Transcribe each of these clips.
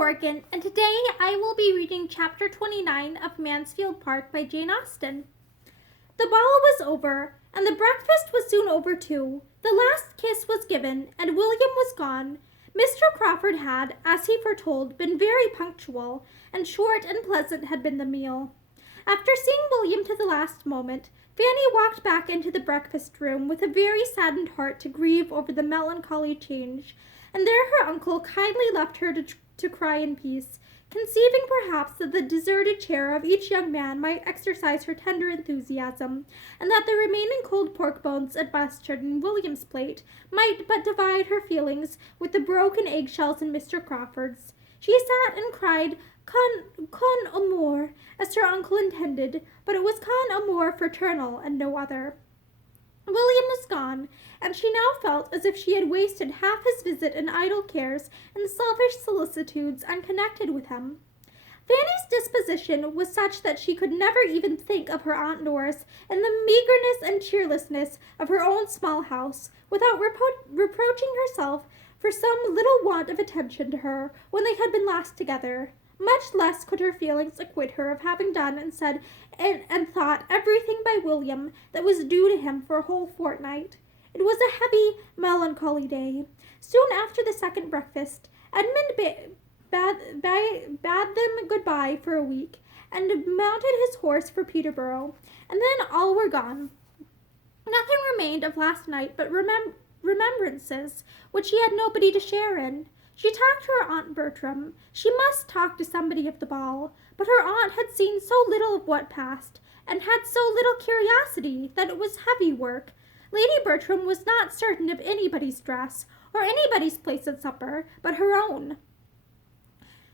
Morgan, and today I will be reading Chapter 29 of Mansfield Park by Jane Austen. The ball was over, and the breakfast was soon over too. The last kiss was given, and William was gone. Mr. Crawford had, as he foretold, been very punctual, and short and pleasant had been the meal. After seeing William to the last moment, Fanny walked back into the breakfast room with a very saddened heart to grieve over the melancholy change, and there her uncle kindly left her to cry in peace, conceiving perhaps that the deserted chair of each young man might exercise her tender enthusiasm, and that the remaining cold pork bones at mustard in William's plate might but divide her feelings with the broken eggshells in Mr. Crawford's. She sat and cried con amour, as her uncle intended, but it was con amour fraternal and no other. William was gone, and she now felt as if she had wasted half his visit in idle cares and selfish solicitudes unconnected with him. Fanny's disposition was such that she could never even think of her Aunt Doris and the meagreness and cheerlessness of her own small house without reproaching herself for some little want of attention to her when they had been last together. Much less could her feelings acquit her of having done and said and thought everything by William that was due to him for a whole fortnight. It was a heavy, melancholy day. Soon after the second breakfast, Edmund bade them good-bye for a week, and mounted his horse for Peterborough, and then all were gone. Nothing remained of last night but remembrances, which he had nobody to share in. She talked to her Aunt Bertram. She must talk to somebody of the ball, but her aunt had seen so little of what passed, and had so little curiosity, that it was heavy work. Lady Bertram was not certain of anybody's dress, or anybody's place at supper, but her own.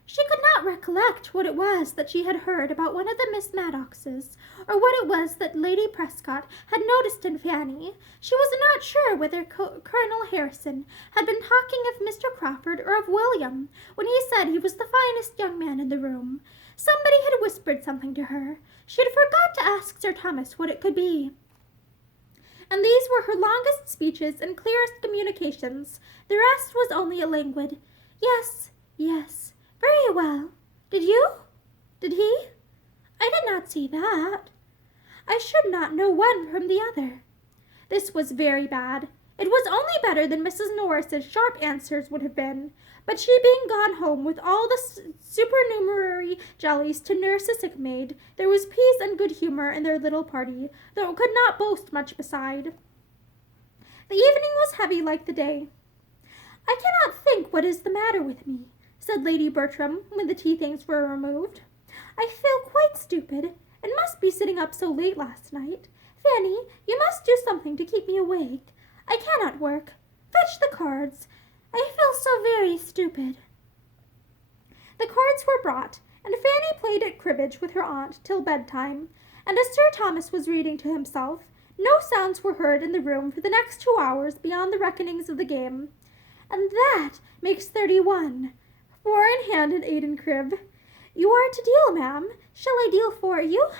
She could not recollect what it was that she had heard about one of the Miss Maddoxes, or what it was that Lady Prescott had noticed in Fanny. She was not sure whether Colonel Harrison had been talking of Mr. Crawford or of William, when he said he was the finest young man in the room. Somebody had whispered something to her. She had forgot to ask Sir Thomas what it could be. And these were her longest speeches and clearest communications. The rest was only a languid, "Yes, yes. Very well. Did you? Did he? I did not see that. I should not know one from the other." This was very bad. It was only better than Mrs. Norris's sharp answers would have been, but she being gone home with all the supernumerary jellies to nurse a sick maid, there was peace and good humor in their little party, though it could not boast much beside. The evening was heavy like the day. "I cannot think what is the matter with me," said Lady Bertram, when the tea-things were removed. "I feel quite stupid, and must be sitting up so late last night. Fanny, you must do something to keep me awake. I cannot work. Fetch the cards. I feel so very stupid." The cards were brought, and Fanny played at cribbage with her aunt till bedtime, and as Sir Thomas was reading to himself, no sounds were heard in the room for the next 2 hours beyond the reckonings of the game. "And that makes 31. 4 in hand and 8 in crib. You are to deal, ma'am. Shall I deal for you?"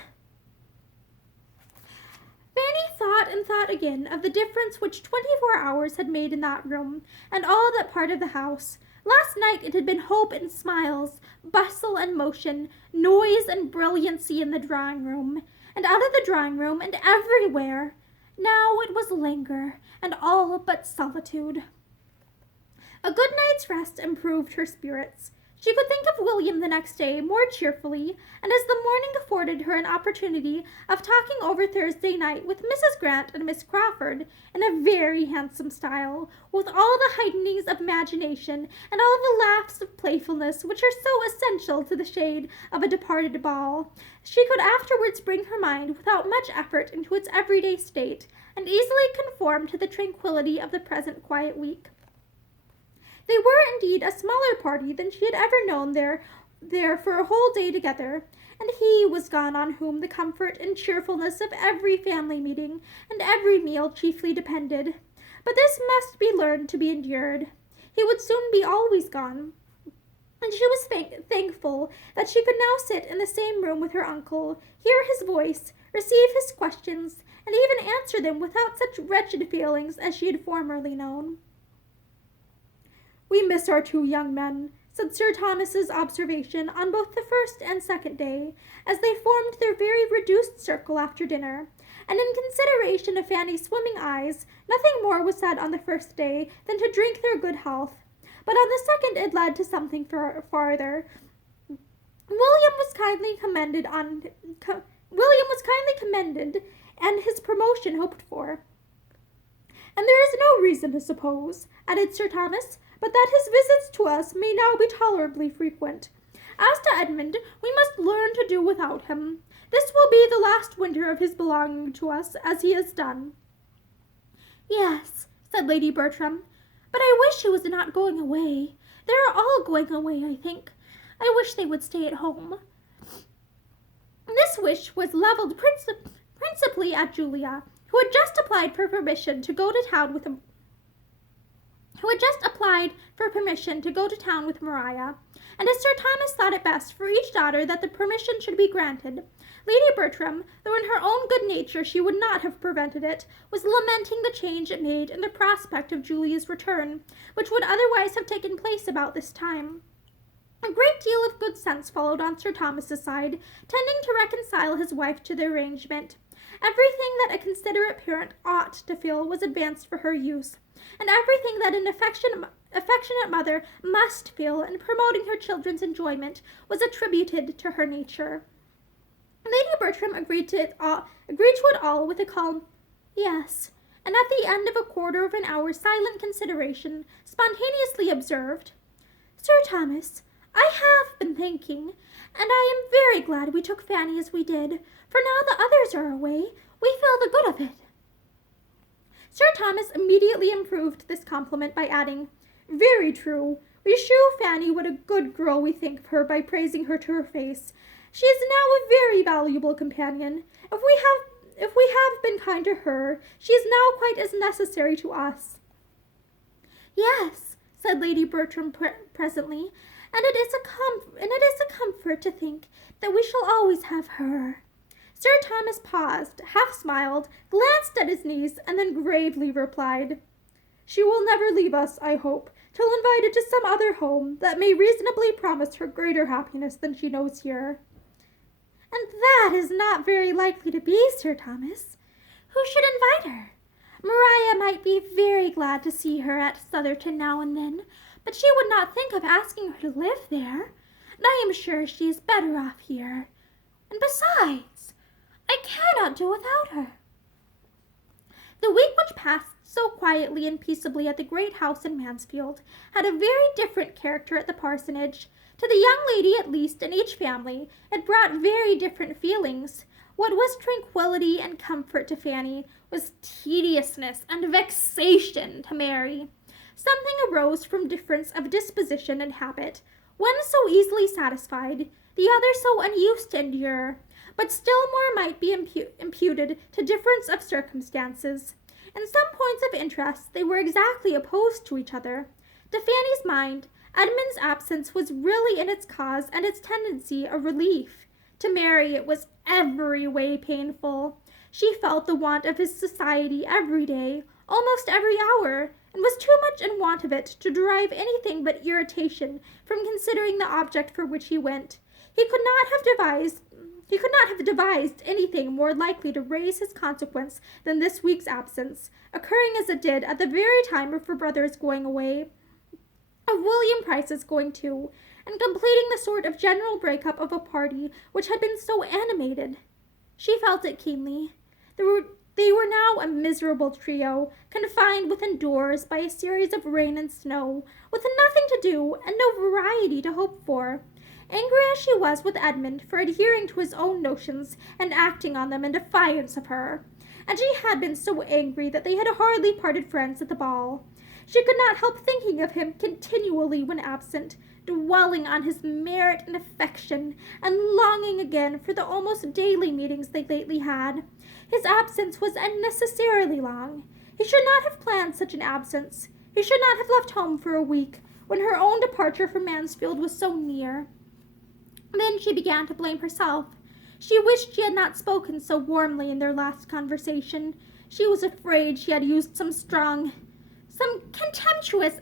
Fanny thought and thought again of the difference which 24 hours had made in that room, and all that part of the house. Last night it had been hope and smiles, bustle and motion, noise and brilliancy in the drawing-room, and out of the drawing-room, and everywhere. Now it was languor, and all but solitude. A good night's rest improved her spirits. She could think of William the next day more cheerfully, and as the morning afforded her an opportunity of talking over Thursday night with Mrs. Grant and Miss Crawford in a very handsome style, with all the heightenings of imagination and all the laughs of playfulness which are so essential to the shade of a departed ball, she could afterwards bring her mind without much effort into its everyday state, and easily conform to the tranquillity of the present quiet week. They were indeed a smaller party than she had ever known there for a whole day together, and he was gone on whom the comfort and cheerfulness of every family meeting and every meal chiefly depended. But this must be learned to be endured. He would soon be always gone, and she was thankful that she could now sit in the same room with her uncle, hear his voice, receive his questions, and even answer them without such wretched feelings as she had formerly known. "We miss our 2 young men," said Sir Thomas's observation on both the first and second day, as they formed their very reduced circle after dinner. And in consideration of Fanny's swimming eyes, nothing more was said on the first day than to drink their good health. But on the second it led to something farther. William was kindly commended and his promotion hoped for. And there is no reason to suppose, added Sir Thomas, but that his visits to us may now be tolerably frequent. As to Edmund, we must learn to do without him. This will be the last winter of his belonging to us, as he has done. Yes, said Lady Bertram, but I wish he was not going away. They are all going away, I think. I wish they would stay at home. This wish was levelled principally at Julia, who had just applied for permission to go to town with Maria, and as Sir Thomas thought it best for each daughter that the permission should be granted, Lady Bertram, though in her own good nature she would not have prevented it, was lamenting the change it made in the prospect of Julia's return, which would otherwise have taken place about this time. A great deal of good sense followed on Sir Thomas's side, tending to reconcile his wife to the arrangement. Everything that a considerate parent ought to feel was advanced for her use, and everything that an affectionate mother must feel in promoting her children's enjoyment was attributed to her nature. Lady Bertram agreed to it all with a calm yes, and at the end of a quarter of an hour's silent consideration, spontaneously observed, Sir Thomas, I have been thinking, and I am very glad we took Fanny as we did, for now the others are away, we feel the good of it. Sir Thomas immediately improved this compliment by adding, very true. We shew Fanny what a good girl we think of her by praising her to her face. She is now a very valuable companion. If we have been kind to her, she is now quite as necessary to us. Yes, said Lady Bertram presently, and it is a comfort to think that we shall always have her. Sir Thomas paused, half smiled, glanced at his niece, and then gravely replied, She will never leave us, I hope, till invited to some other home that may reasonably promise her greater happiness than she knows here. And that is not very likely to be, Sir Thomas. Who should invite her? Maria might be very glad to see her at Sotherton now and then, but she would not think of asking her to live there, and I am sure she is better off here. And besides, I cannot do without her. The week which passed so quietly and peaceably at the great house in Mansfield had a very different character at the parsonage. To the young lady, at least, in each family, it brought very different feelings. What was tranquillity and comfort to Fanny was tediousness and vexation to Mary. Something arose from difference of disposition and habit, one so easily satisfied, the other so unused to endure, but still more might be imputed to difference of circumstances. In some points of interest they were exactly opposed to each other. To Fanny's mind, Edmund's absence was really in its cause and its tendency a relief. To Mary it was every way painful. She felt the want of his society every day, almost every hour, and was too much in want of it to derive anything but irritation from considering the object for which he went. He could not have devised anything more likely to raise his consequence than this week's absence, occurring as it did at the very time of her brother's going away, of William Price's going too, and completing the sort of general break-up of a party which had been so animated. She felt it keenly. They were now a miserable trio, confined within doors by a series of rain and snow, with nothing to do and no variety to hope for. Angry as she was with Edmund for adhering to his own notions and acting on them in defiance of her, and she had been so angry that they had hardly parted friends at the ball. She could not help thinking of him continually when absent, dwelling on his merit and affection, and longing again for the almost daily meetings they lately had. His absence was unnecessarily long. He should not have planned such an absence. He should not have left home for a week, when her own departure from Mansfield was so near. Then she began to blame herself. She wished she had not spoken so warmly in their last conversation. She was afraid she had used some contemptuous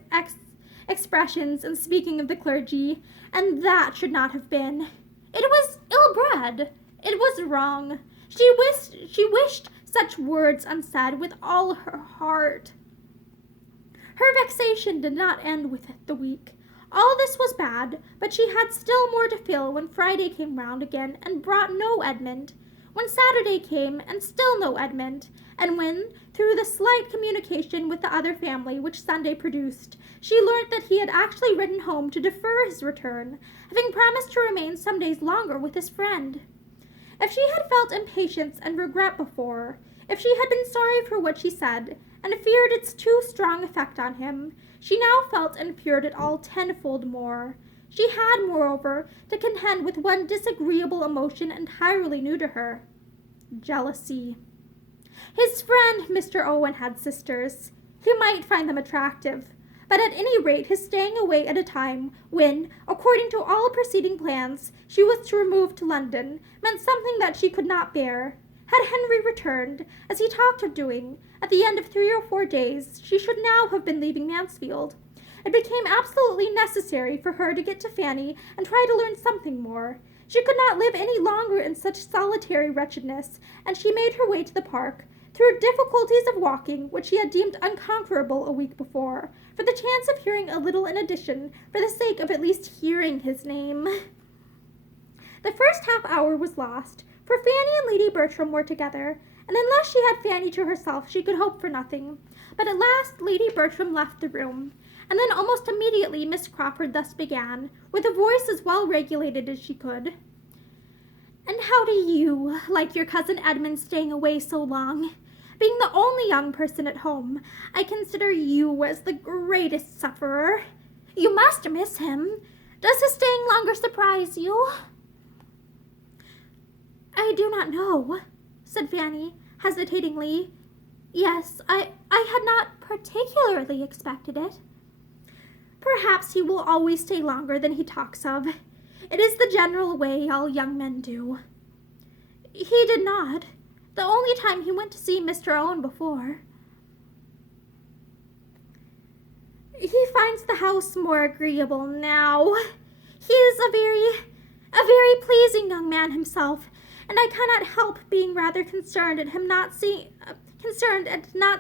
expressions and speaking of the clergy, and that should not have been. It was ill-bred. It was wrong. She wished such words unsaid with all her heart. Her vexation did not end with the week. All this was bad, but she had still more to feel when Friday came round again and brought no Edmund, when Saturday came and still no Edmund, and when, through the slight communication with the other family which Sunday produced, she learnt that he had actually written home to defer his return, having promised to remain some days longer with his friend. If she had felt impatience and regret before, if she had been sorry for what she said, and feared its too strong effect on him, she now felt and feared it all tenfold more. She had, moreover, to contend with one disagreeable emotion entirely new to her: jealousy. His friend Mr. Owen had sisters. He might find them attractive, but at any rate his staying away at a time when, according to all preceding plans, she was to remove to London, meant something that she could not bear. Had Henry returned, as he talked of doing, at the end of 3 or 4 days, she should now have been leaving Mansfield. It became absolutely necessary for her to get to Fanny and try to learn something more. She could not live any longer in such solitary wretchedness, and she made her way to the park, through difficulties of walking, which she had deemed unconquerable a week before, for the chance of hearing a little in addition, for the sake of at least hearing his name. The first half-hour was lost, for Fanny and Lady Bertram were together, and unless she had Fanny to herself, she could hope for nothing. But at last Lady Bertram left the room, and then almost immediately Miss Crawford thus began, with a voice as well regulated as she could. "And how do you like your cousin Edmund staying away so long? Being the only young person at home, I consider you as the greatest sufferer. You must miss him. Does his staying longer surprise you?" "I do not know," said Fanny, hesitatingly. "Yes, I had not particularly expected it." "Perhaps he will always stay longer than he talks of. It is the general way all young men do." "He did not. The only time he went to see Mr. Owen before." "He finds the house more agreeable now. He is a very pleasing young man himself, and I cannot help being rather concerned at not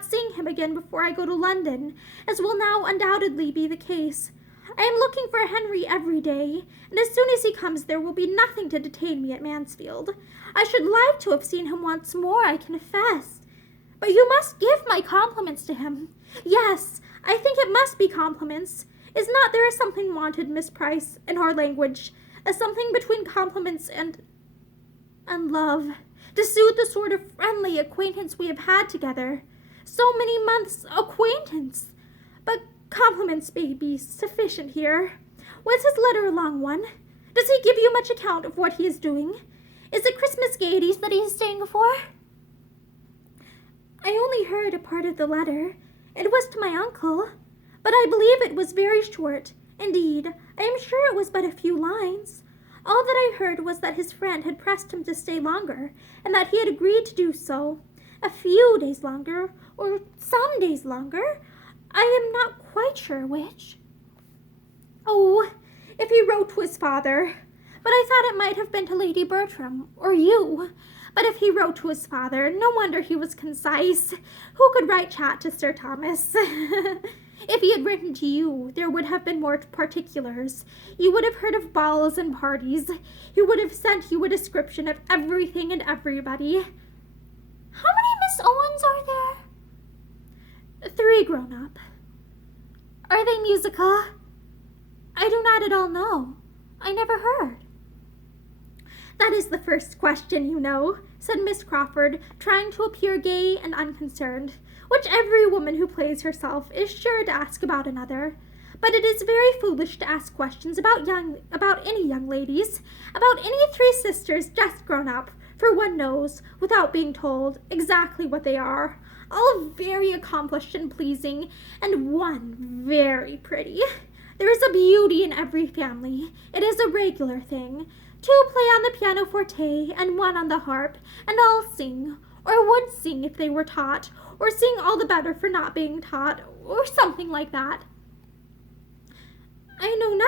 seeing him again before I go to London, as will now undoubtedly be the case. I am looking for Henry every day, and as soon as he comes there will be nothing to detain me at Mansfield. I should like to have seen him once more, I confess. But you must give my compliments to him. Yes, I think it must be compliments. Is not there something wanted, Miss Price, in our language, as something between compliments and love, to suit the sort of friendly acquaintance we have had together? So many months' acquaintance. But compliments may be sufficient here. Was his letter a long one? Does he give you much account of what he is doing? Is it Christmas gaieties that he is staying for?" "I only heard a part of the letter. It was to my uncle, but I believe it was very short. Indeed, I am sure it was but a few lines. All that I heard was that his friend had pressed him to stay longer, and that he had agreed to do so. A few days longer, or some days longer. I am not quite sure which." "Oh, if he wrote to his father. But I thought it might have been to Lady Bertram, or you. But if he wrote to his father, no wonder he was concise. Who could write chat to Sir Thomas? If he had written to you, there would have been more particulars. You would have heard of balls and parties. He would have sent you a description of everything and everybody." "How many Miss Owens are there?" 3 grown up." "Are they musical?" "I do not at all know. I never heard." "That is the first question, you know," said Miss Crawford, trying to appear gay and unconcerned, which every woman who plays herself is sure to ask about another. "But it is very foolish to ask questions about any young ladies, about any 3 sisters just grown up, for one knows, without being told, exactly what they are. All very accomplished and pleasing, and one very pretty. There is a beauty in every family. It is a regular thing. 2 play on the pianoforte, and 1 on the harp, and all sing, or would sing if they were taught, or sing all the better for not being taught, or something like that."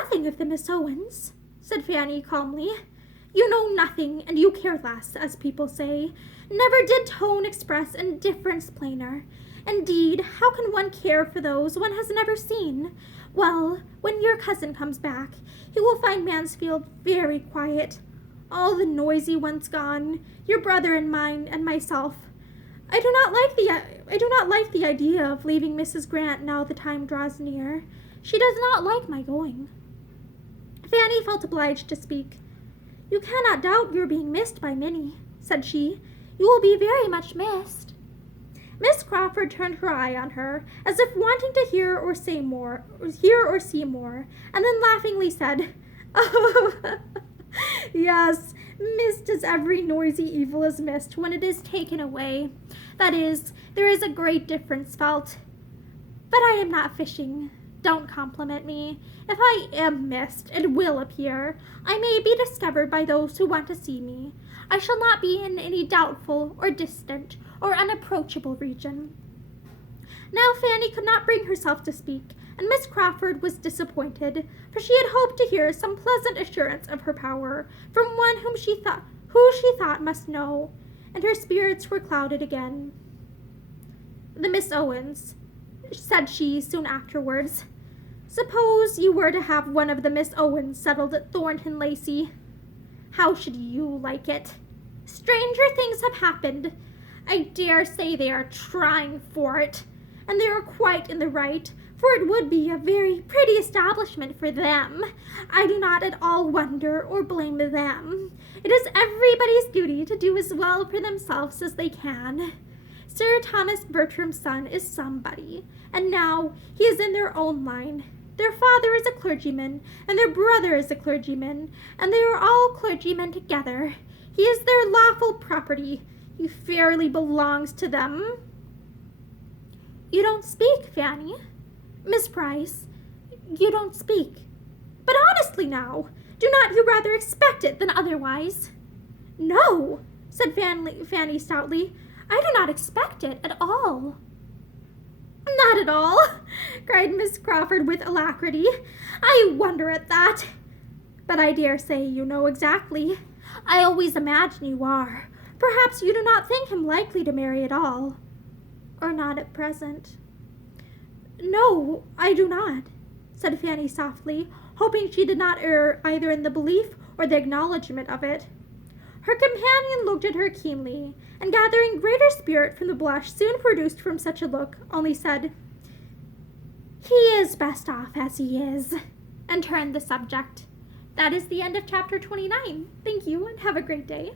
nothing of the Miss Owens," said Fanny calmly. "You know nothing, and you care less, as people say. Never did tone express indifference plainer. Indeed, how can one care for those one has never seen? Well, when your cousin comes back, he will find Mansfield very quiet. All the noisy ones gone, your brother and mine and myself. I do not like the idea of leaving Mrs. Grant now the time draws near. She does not like my going." Fanny felt obliged to speak. "You cannot doubt your being missed by many," said she. "You will be very much missed." Miss Crawford turned her eye on her, as if wanting to hear or see more, and then laughingly said, "Oh, yes, missed as every noisy evil is missed when it is taken away. That is, there is a great difference felt. But I am not fishing. Don't compliment me. If I am missed, it will appear. I may be discovered by those who want to see me. I shall not be in any doubtful or distant or unapproachable region." Now Fanny could not bring herself to speak, and Miss Crawford was disappointed, for she had hoped to hear some pleasant assurance of her power from one who she thought must know, and her spirits were clouded again. "The Miss Owens," said she soon afterwards. "Suppose you were to have one of the Miss Owens settled at Thornton Lacey. How should you like it? Stranger things have happened. I dare say they are trying for it, and they are quite in the right, for it would be a very pretty establishment for them. I do not at all wonder or blame them. It is everybody's duty to do as well for themselves as they can. Sir Thomas Bertram's son is somebody, and now he is in their own line. Their father is a clergyman, and their brother is a clergyman, and they are all clergymen together. He is their lawful property. He fairly belongs to them." "You don't speak, Fanny. Miss Price, you don't speak. But honestly now, do not you rather expect it than otherwise?" "No," said Fanny stoutly. "I do not expect it at all." "Not at all?" cried Miss Crawford with alacrity. "I wonder at that. But I dare say you know exactly. I always imagine you are. Perhaps you do not think him likely to marry at all. Or not at present." "No, I do not," said Fanny softly, hoping she did not err either in the belief or the acknowledgment of it. Her companion looked at her keenly, and gathering greater spirit from the blush soon produced from such a look, only said, "He is best off as he is," and turned the subject. That is the end of chapter 29. Thank you, and have a great day.